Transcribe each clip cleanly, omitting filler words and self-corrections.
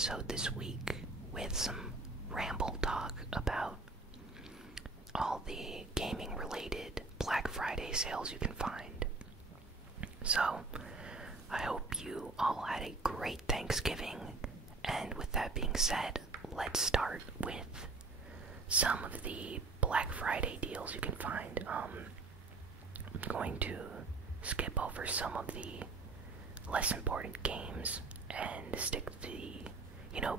episode this week with some ramble talk about all the gaming related Black Friday sales you can find. So, I hope you all had a great Thanksgiving, and with that being said, let's start with some of the Black Friday deals you can find. I'm going to skip over some of the less important games and stick to the,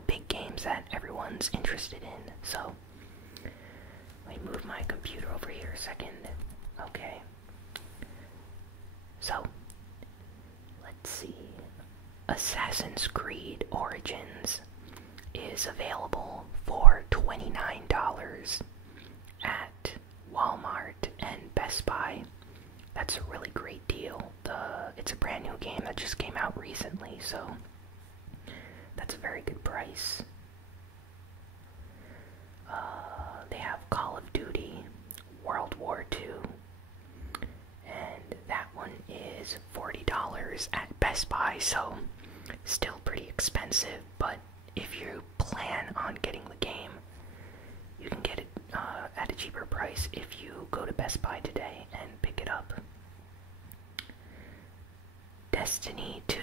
big games that everyone's interested in. So, let me move my computer over here a second. Okay. So, let's see. Assassin's Creed Origins is available for $29 at Walmart and Best Buy. That's a really great deal. It's a brand new game that just came out recently, so that's a very good price. They have Call of Duty World War II, and that one is $40 at Best Buy, so still pretty expensive, but if you plan on getting the game, you can get it at a cheaper price if you go to Best Buy today and pick it up. Destiny 2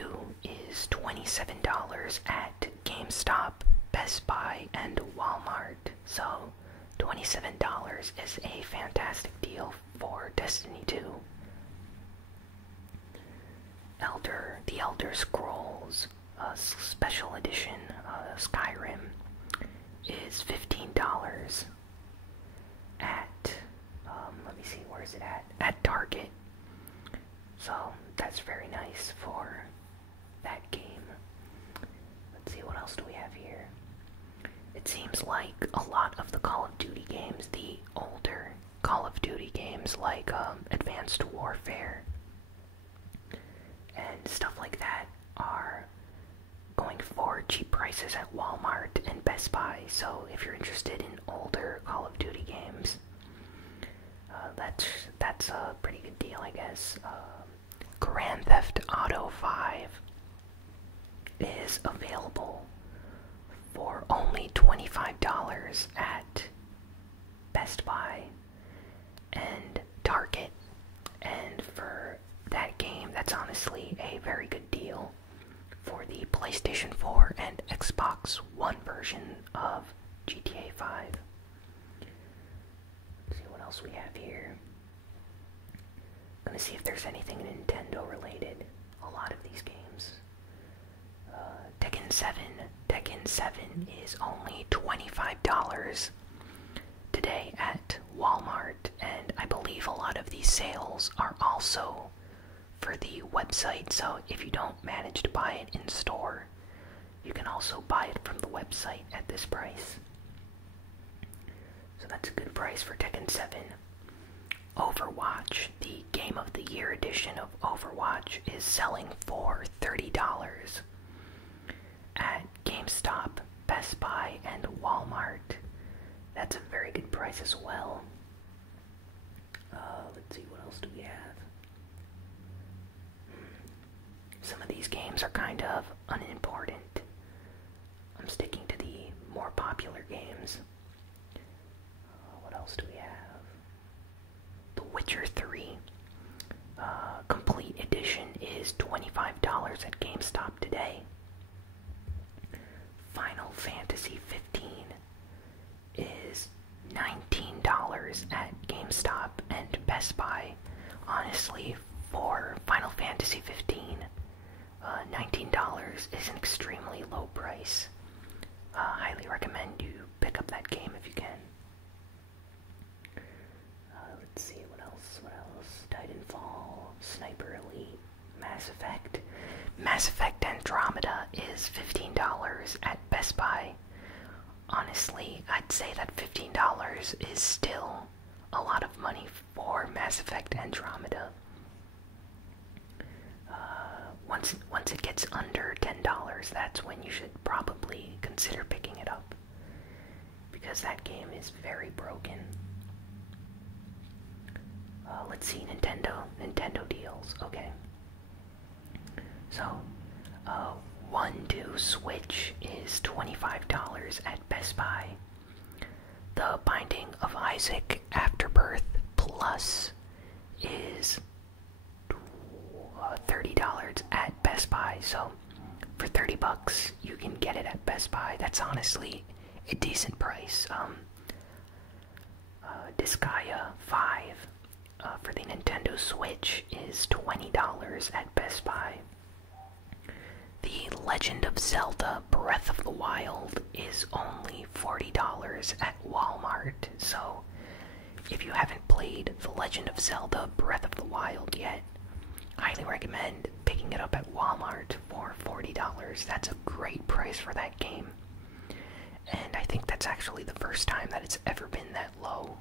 is $27 at GameStop, Best Buy, and Walmart. So, $27 is a fantastic deal for Destiny 2. The Elder Scrolls Special Edition Skyrim is $15 at, let me see, where is it at? At Target. So, that's very nice for that game. Let's see, what else do we have here? It seems like a lot of the Call of Duty games, the older Call of Duty games like Advanced Warfare and stuff like that, are going for cheap prices at Walmart and Best Buy. So if you're interested in older Call of Duty games, that's a pretty good deal, I guess. Grand Theft Auto 5 is available for only $25 at Best Buy and Target. And for that game, that's honestly a very good deal for the PlayStation 4 and Xbox One version of GTA 5. Let's see what else we have here. I'm gonna see if there's anything Nintendo related. A lot of these games. Tekken 7. Tekken 7 is only $25 today at Walmart, and I believe a lot of these sales are also for the website, so if you don't manage to buy it in store, you can also buy it from the website at this price. So that's a good price for Tekken 7. Overwatch, the Game of the Year edition of Overwatch, is selling for $30 at GameStop, Best Buy, and Walmart. That's a very good price as well. Let's see, what else do we have? Some of these games are kind of unimportant. I'm sticking to the more popular games. What else do we have? The Witcher 3 Complete Edition is $25 at GameStop today. Final Fantasy 15 is $19 at GameStop and Best Buy. Honestly, for Final Fantasy 15, $19 is an extremely low price. Highly recommend you pick up that game if you can. Let's see, what else? Titanfall, Sniper Elite, Mass Effect. Mass Effect Andromeda is $15 at Best Buy. Honestly, I'd say that $15 is still a lot of money for Mass Effect Andromeda. Once it gets under $10, that's when you should probably consider picking it up, because that game is very broken. Let's see, Nintendo deals. Okay. So, 1-2 Switch is $25 at Best Buy. The Binding of Isaac Afterbirth Plus is $30 at Best Buy. So for $30 you can get it at Best Buy. That's honestly a decent price. Disgaea 5 for the Nintendo Switch is $20 at Best Buy. The Legend of Zelda Breath of the Wild is only $40 at Walmart. So if you haven't played The Legend of Zelda Breath of the Wild yet, I highly recommend picking it up at Walmart for $40. That's a great price for that game. And I think that's actually the first time that it's ever been that low.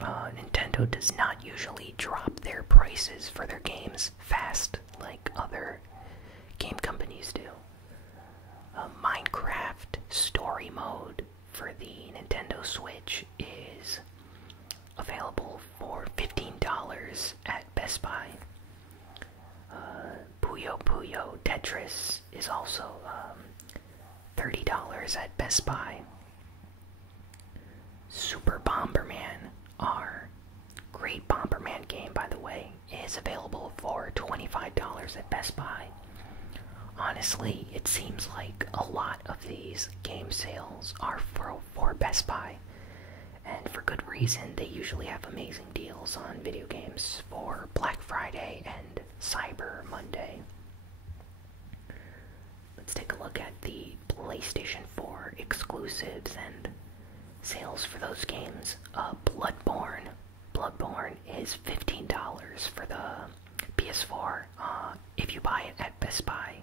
Nintendo does not usually drop their prices for their games fast like other game companies do. Minecraft Story Mode for the Nintendo Switch is available for $15 at Best Buy. Puyo Puyo Tetris is also $30 at Best Buy. Super Bomberman R, great Bomberman game by the way, is available for $25 at Best Buy. Honestly, it seems like a lot of these game sales are for Best Buy, and for good reason. They usually have amazing deals on video games for Black Friday and Cyber Monday. Let's take a look at the PlayStation 4 exclusives and sales for those games. Bloodborne is $15 for the PS4 if you buy it at Best Buy.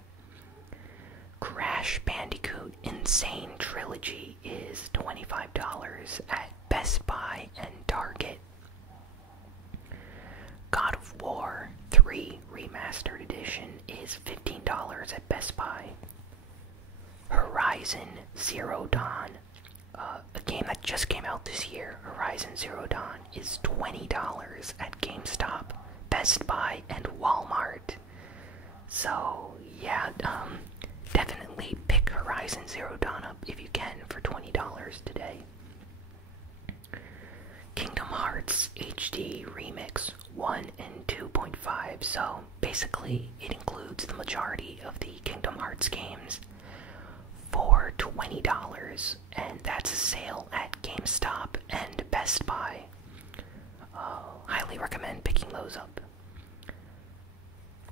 Crash Bandicoot Insane Trilogy is $25 at Best Buy and Target. God of War 3 Remastered Edition is $15 at Best Buy. Horizon Zero Dawn, a game that just came out this year, Horizon Zero Dawn, is $20 at GameStop, Best Buy, and Walmart. So, yeah, definitely pick Horizon Zero Dawn up if you can for $20 today. Kingdom Hearts HD Remix 1 and 2.5, so basically it includes the majority of the Kingdom Hearts games for $20, and that's a sale at GameStop and Best Buy. Highly recommend picking those up.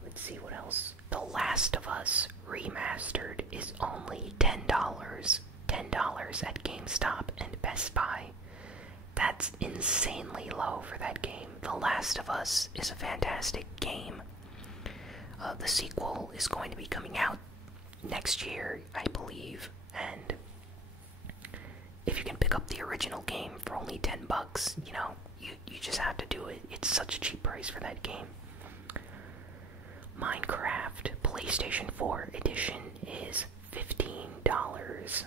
Let's see what else. The Last of Us Remastered is only $10. $10 at GameStop and Best Buy. That's insanely low for that game. The Last of Us is a fantastic game. The sequel is going to be coming out next year, I believe, and if you can pick up the original game for only $10, you know, you just have to do it. It's such a cheap price for that game. Minecraft PlayStation 4 Edition is $15,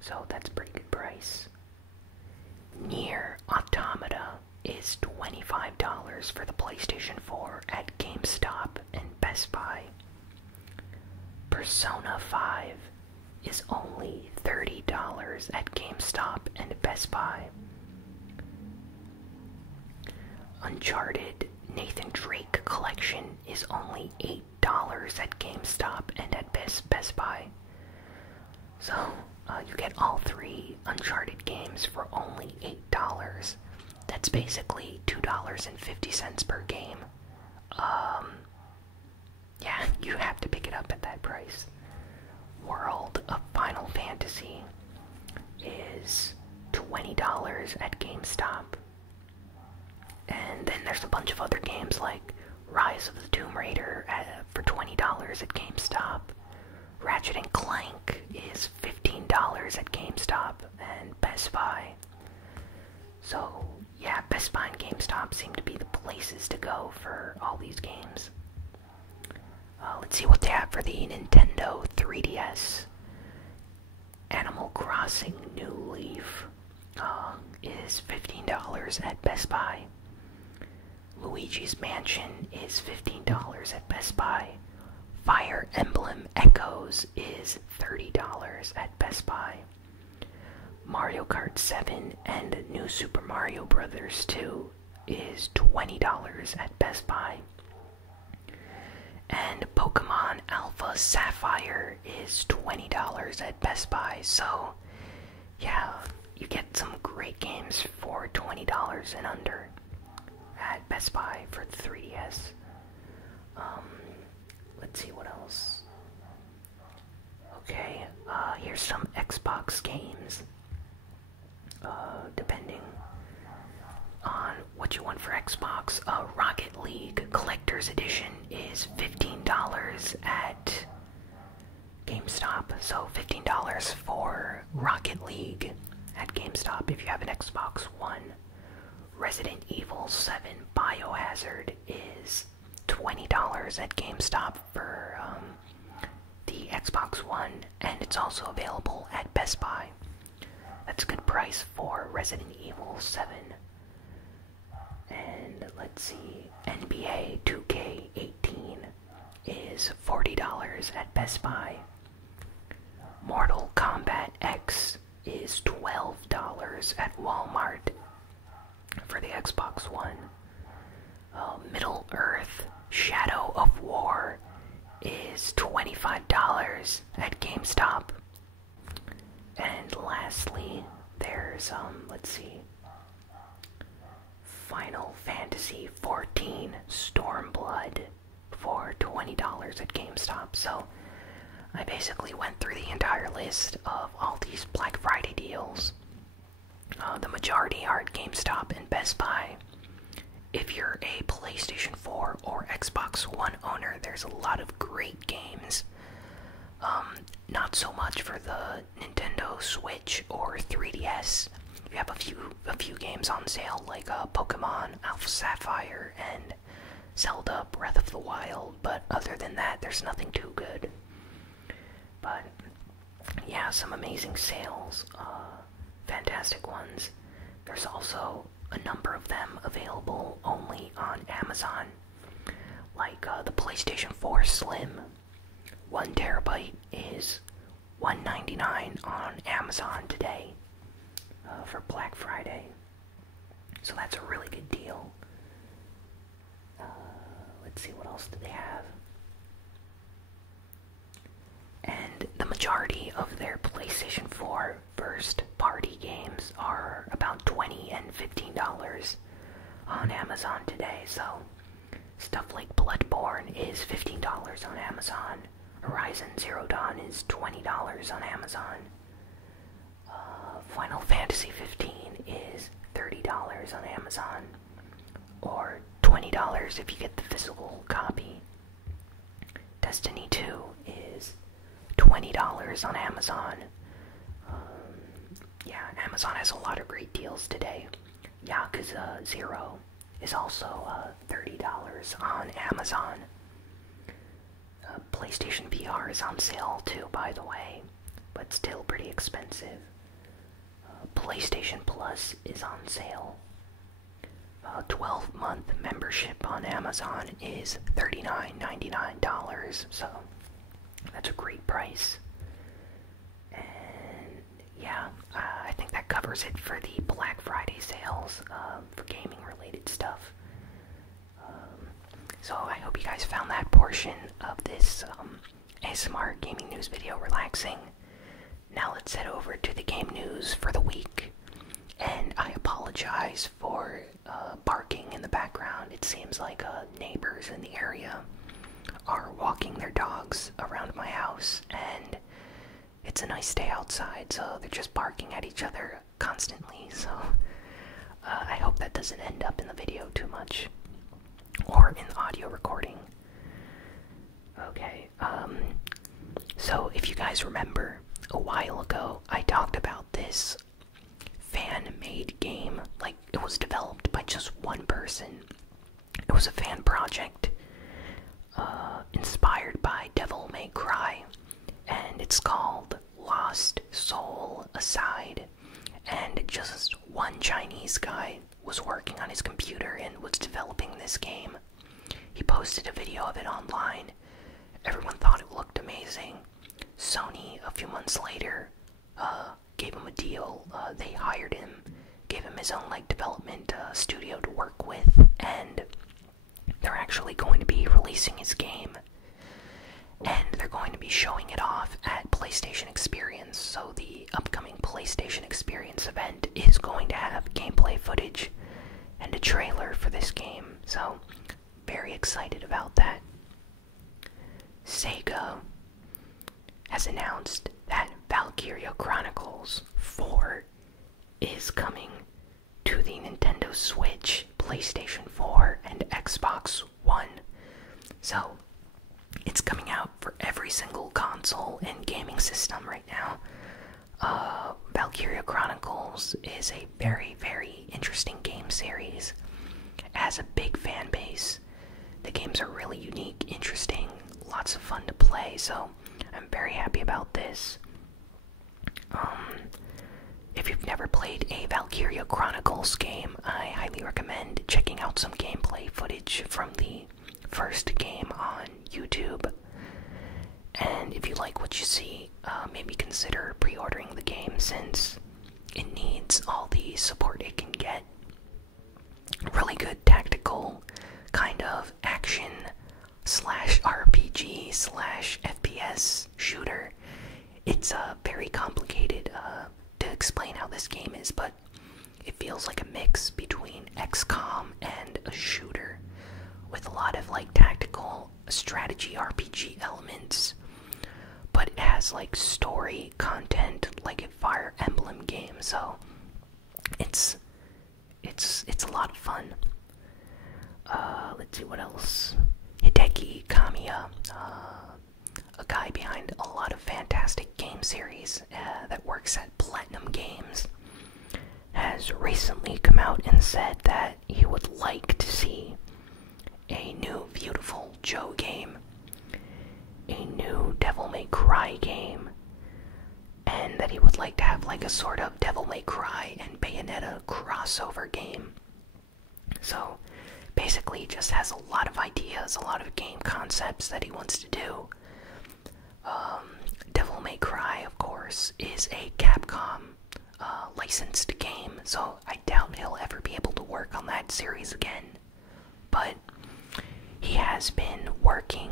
so that's a pretty good price. Nier Automata is $25 for the PlayStation 4 at GameStop and Best Buy. Persona 5 is only $30 at GameStop and Best Buy. Uncharted Nathan Drake Collection is only $8 at GameStop and at Best Buy. So, you get all three Uncharted games for only $8. That's basically $2.50 per game. Yeah, you have to pick it up at that price. World of Final Fantasy is $20 at GameStop. And then there's a bunch of other games like Rise of the Tomb Raider for $20 at GameStop. Ratchet and Clank is $15 at GameStop and Best Buy. So, yeah, Best Buy and GameStop seem to be the places to go for all these games. Let's see what they have for the Nintendo 3DS. Animal Crossing New Leaf is $15 at Best Buy. Luigi's Mansion is $15 at Best Buy. Fire Emblem Echoes is $30 at Best Buy. Mario Kart 7 and New Super Mario Bros. 2 is $20 at Best Buy. And Pokemon Alpha Sapphire is $20 at Best Buy. So, yeah, you get some great games for $20 and under at Best Buy for the 3DS. Let's see what else. Okay, here's some Xbox games. Depending on what you want for Xbox, Rocket League Collector's Edition is $15 at GameStop. So $15 for Rocket League at GameStop if you have an Xbox One. Resident Evil 7 Biohazard is $20 at GameStop for the Xbox One, and it's also available at Best Buy. That's a good price for Resident Evil 7. And let's see, NBA 2K18 is $40 at Best Buy. Mortal Kombat X is $12 at Walmart for the Xbox One. Middle Earth Shadow of War is $25 at GameStop. And lastly, there's, let's see, Final Fantasy XIV Stormblood for $20 at GameStop. So, I basically went through the entire list of all these Black Friday deals. The majority are at GameStop and Best Buy. If you're a PlayStation 4 or Xbox One owner, there's a lot of great games. Not so much for the Nintendo Switch or 3DS. You have a few games on sale, like Pokemon Alpha Sapphire and Zelda Breath of the Wild, but other than that, there's nothing too good. But yeah, some amazing sales, fantastic ones. There's also a number of them available only on Amazon, like the PlayStation 4 Slim. 1 terabyte is $199 on Amazon today for Black Friday. So that's a really good deal. Let's see, what else do they have? And the majority of their PlayStation 4 first-party games are about $20 and $15 on Amazon today. So stuff like Bloodborne is $15 on Amazon. Horizon Zero Dawn is $20 on Amazon. Final Fantasy 15 is $30 on Amazon, or $20 if you get the physical copy. Destiny 2 is $20 on Amazon. Yeah, Amazon has a lot of great deals today. Yakuza 0 is also $30 on Amazon. PlayStation VR is on sale too, by the way, but still pretty expensive. PlayStation Plus is on sale. 12-month membership on Amazon is $39.99, so that's a great price. And yeah, I think that covers it for the Black Friday sales for gaming-related stuff. So I hope you guys found that portion of this ASMR gaming news video relaxing. Now let's head over to the game news for the week. And I apologize for barking in the background. It seems like neighbors in the area are walking their dogs around my house, and it's a nice day outside, so they're just barking at each other constantly. So I hope that doesn't end up in the video too much, or in the audio recording. Okay, so if you guys remember, a while ago I talked about this fan-made game. Like, it was developed by just one person. It was a fan project inspired by Devil May Cry, and it's called Lost Soul Aside. And just one Chinese guy was working on his computer and was developing this game. He posted a video of it online, Everyone thought it looked amazing. Sony, a few months later, gave him a deal. They hired him, gave him his own development studio to work with, and they're actually going to be releasing his game. And they're going to be showing it off at PlayStation Experience. So the upcoming PlayStation Experience event is going to have gameplay footage and a trailer for this game. So, very excited about that. SaGa has announced that Valkyria Chronicles 4 is coming to the Nintendo Switch, PlayStation 4, and Xbox One. So, it's coming out for every single console and gaming system right now. Valkyria Chronicles is a very, very interesting game series. It has a big fan base. The games are really unique, interesting, lots of fun to play, so I'm very happy about this. If you've never played a Valkyria Chronicles game, I highly recommend checking out some gameplay footage from the first game on YouTube. And if you like what you see, maybe consider pre-ordering the game since it needs all the support it can get. Really good tactical kind of action slash RPG slash FPS shooter. It's very complicated to explain how this game is, but it feels like a mix between XCOM and a shooter with a lot of tactical strategy RPG elements, but it has story content like a Fire Emblem game, so it's a lot of fun. Let's see what else. Hideki Kamiya, a guy behind a lot of fantastic game series that works at Platinum Games, has recently come out and said that he would like to see a new Beautiful Joe game, a new Devil May Cry game, and that he would like to have a sort of Devil May Cry and Bayonetta crossover game. So basically he just has a lot of ideas, a lot of game concepts that he wants to do. Devil May Cry, of course, is a Capcom licensed game, so I doubt he'll ever be able to work on that series again. But he has been working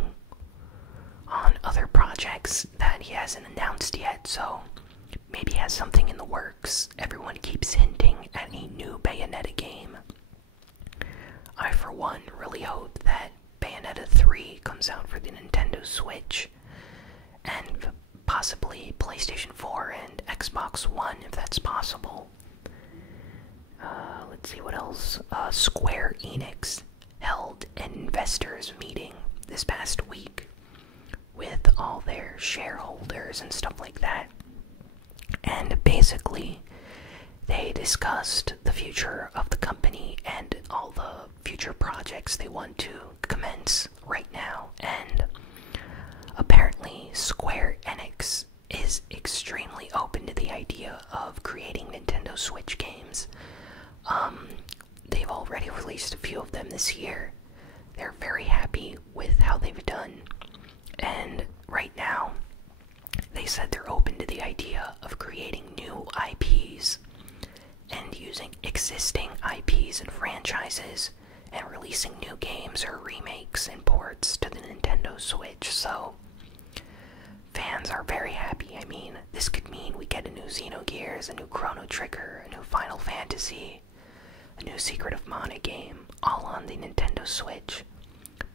on other projects that he hasn't announced yet, so maybe he has something in the works. Everyone keeps hinting at a new Bayonetta game. I, for one, really hope that Bayonetta 3 comes out for the Nintendo Switch, and possibly PlayStation 4 and Xbox One, if that's possible. Let's see what else. Square Enix held an investors meeting this past week with all their shareholders and stuff like that. And basically, they discussed the future of the company and all the future projects they want to commence right now. And apparently, Square Enix is extremely open to the idea of creating Nintendo Switch games. They've already released a few of them this year. They're very happy with how they've done. And right now, they said they're open to the idea of creating new IPs and using existing IPs and franchises and releasing new games or remakes and ports to the Nintendo Switch. So fans are very happy. I mean, this could mean we get a new Xenogears, a new Chrono Trigger, a new Final Fantasy, a new Secret of Mana game, all on the Nintendo Switch.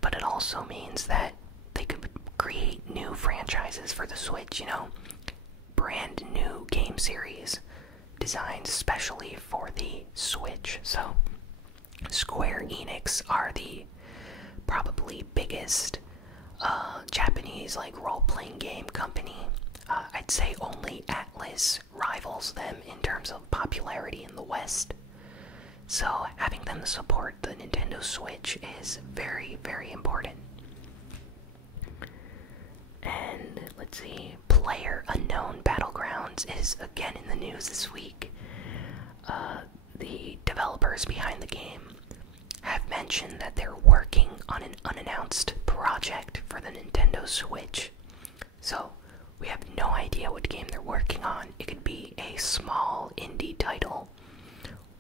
But it also means that they could create new franchises for the Switch, brand new game series designed specially for the Switch. So Square Enix are the probably biggest Japanese role-playing game company. I'd say only Atlas rivals them in terms of popularity in the West. So having them support the Nintendo Switch is very, very important. And let's see, PlayerUnknown Battlegrounds is again in the news this week. The developers behind the game have mentioned that they're working on an unannounced project for the Nintendo Switch. So, we have no idea what game they're working on. It could be a small indie title,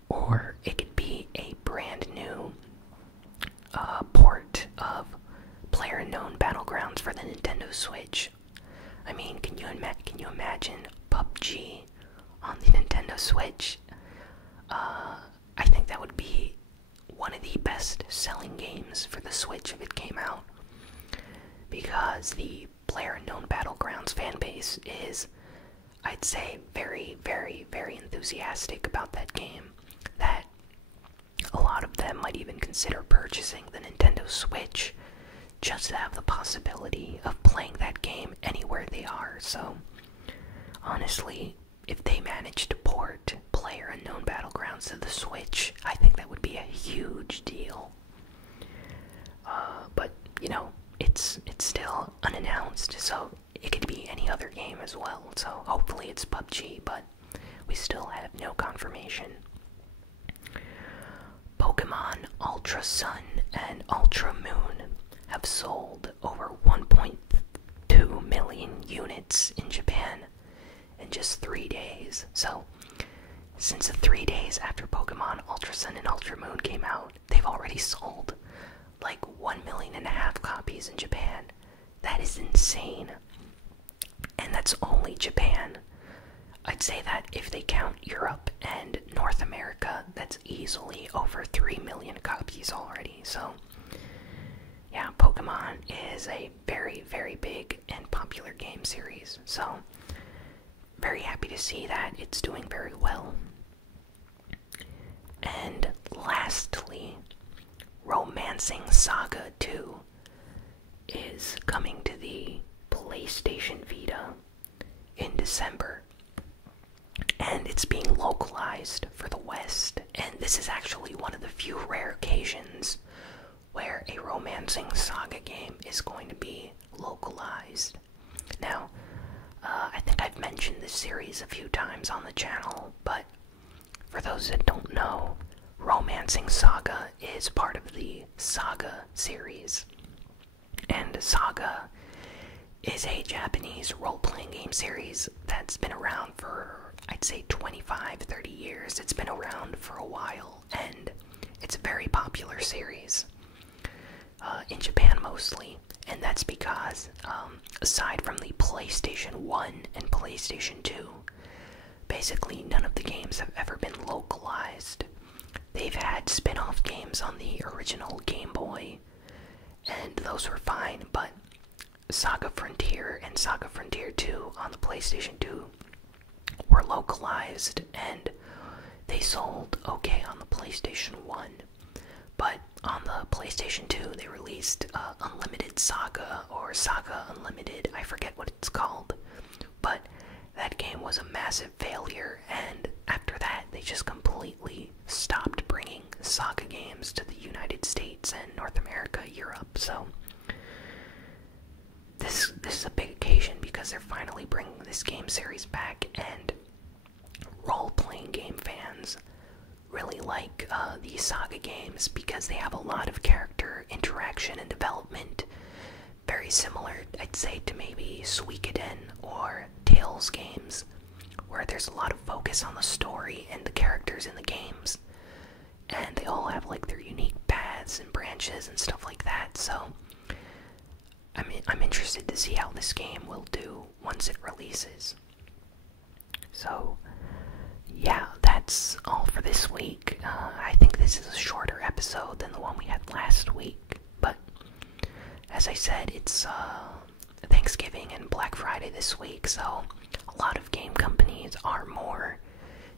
or it could be a brand new port of PlayerUnknown Battlegrounds for the Nintendo Switch. I mean, can you imagine PUBG on the Nintendo Switch? I think that would be one of the best-selling games for the Switch if it came out, because the PlayerUnknown Battlegrounds fanbase is, I'd say, very, very, very enthusiastic about that game, that a lot of them might even consider purchasing the Nintendo Switch just to have the possibility of playing that game anywhere they are. So, honestly, if they manage to port PlayerUnknown Battlegrounds to the Switch, I think that would be a huge deal. But, you know, it's still unannounced, so it could be any other game as well. So hopefully it's PUBG, but we still have no confirmation. Pokemon Ultra Sun and Ultra Moon have sold over 1.2 million units in Japan in just 3 days. So, since the 3 days after Pokemon Ultra Sun and Ultra Moon came out, they've already sold like 1.5 million copies in Japan. That is insane. And that's only Japan. I'd say that if they count Europe and North America, that's easily over 3 million copies already. So, yeah, Pokemon is a very, very big and popular game series. So, very happy to see that it's doing very well. And lastly, Romancing Saga 2 is coming to the PlayStation Vita in December. And it's being localized for the West. And this is actually one of the few rare occasions where a Romancing Saga game is going to be localized. Now, I think I've mentioned this series a few times on the channel, but for those that don't know, Romancing Saga is part of the SaGa series. And SaGa is a Japanese role-playing game series that's been around for, I'd say, 25-30 years. It's been around for a while, and it's a very popular series. In Japan mostly, and that's because, aside from the PlayStation 1 and PlayStation 2, basically none of the games have ever been localized. They've had spin-off games on the original Game Boy, and those were fine, but SaGa Frontier and SaGa Frontier 2 on the PlayStation 2 were localized, and they sold okay on the PlayStation 1. But on the PlayStation 2, they released Unlimited SaGa, or SaGa Unlimited, I forget what it's called. But that game was a massive failure, and after that, they just completely stopped bringing SaGa games to the United States and North America, Europe. So, this is a big occasion because they're finally bringing this game series back, and role-playing game fans really like the SaGa games because they have a lot of character interaction and development, very similar, I'd say, to maybe Suikoden or Tales games, where there's a lot of focus on the story and the characters in the games, and they all have like their unique paths and branches and stuff like that. So I'm interested to see how this game will do once it releases. So yeah, that's all for this week. I think this is a shorter episode than the one we had last week, but as I said, it's Thanksgiving and Black Friday this week, so a lot of game companies are more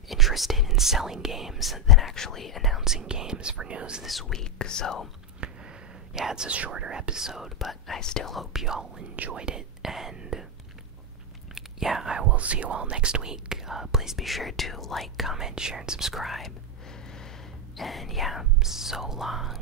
interested in selling games than actually announcing games for news this week. So yeah, it's a shorter episode, but I still hope you all enjoyed it, and yeah, I will see you all next week. Please be sure to like, comment, share, and subscribe. And yeah, so long.